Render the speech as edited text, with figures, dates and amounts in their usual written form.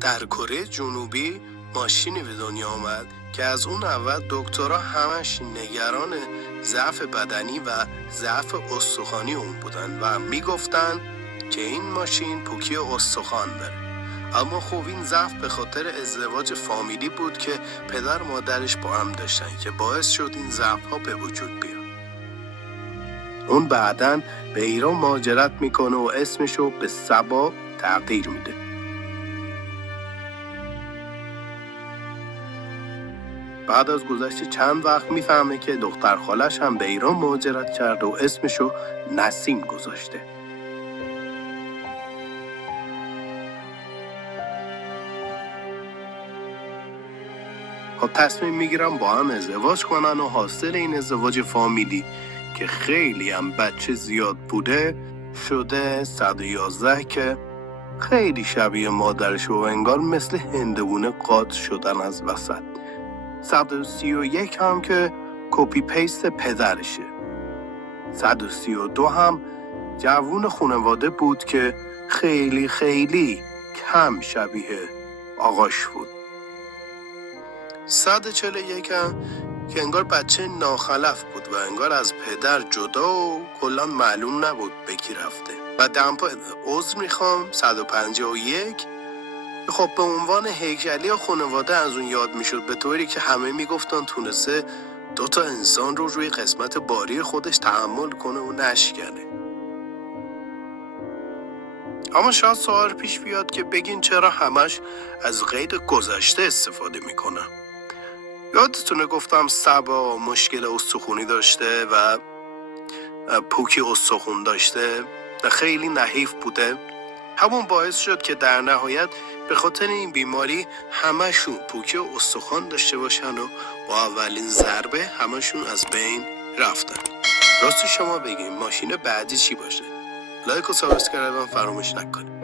در کره جنوبی ماشینی به دنیا آمد که از اون اول دکترها همش نگران ضعف بدنی و ضعف استخوانی اون بودن و میگفتن که این ماشین پوکی استخوان داره. اما خب این ضعف به خاطر ازدواج فامیلی بود که پدر مادرش با هم داشتن که باعث شد این ضعف ها به وجود بیاد. اون بعداً به ایران مهاجرت میکنه و اسمشو به سبا تغییر میده. بعد از گذشت چند وقت میفهمه که دختر خالش هم به ایران مهاجرت کرده و اسمشو نسیم گذاشته. خب تصمیم میگیرن با هم ازدواج کنن و حاصل این ازدواج فامیلی که خیلی هم بچه زیاد بوده شده 111 که خیلی شبیه مادرش و انگار مثل هندوونه قاط شدن از وسط. 131 هم که کپی پیست پدرشه. 132 هم جوون خانواده بود که خیلی کم شبیه آقاش بود. 141 هم که انگار بچه ناخلف بود و انگار از پدر جدا و کلا معلوم نبود به کی رفته. و دمپا عذر میخوام 151 خب به عنوان هیکلی خانواده از اون یاد میشد، به طوری که همه میگفتن تونسته 2 انسان رو روی قسمت باری خودش تحمل کنه و نشکنه. اما شاید سوال پیش بیاد که بگین چرا همش از قید گذشته استفاده میکنن؟ یادتونه گفتم سبا مشکل استخونی داشته و پوکی استخون داشته و خیلی نحیف بوده. همون باعث شد که در نهایت به خاطر این بیماری همشون پوکی استخوان داشته باشن و با اولین ضربه همشون از بین رفتن. راستی شما بگین ماشین بعدی چی باشه؟ لایک و سابسکرایب هم فراموش نکنید.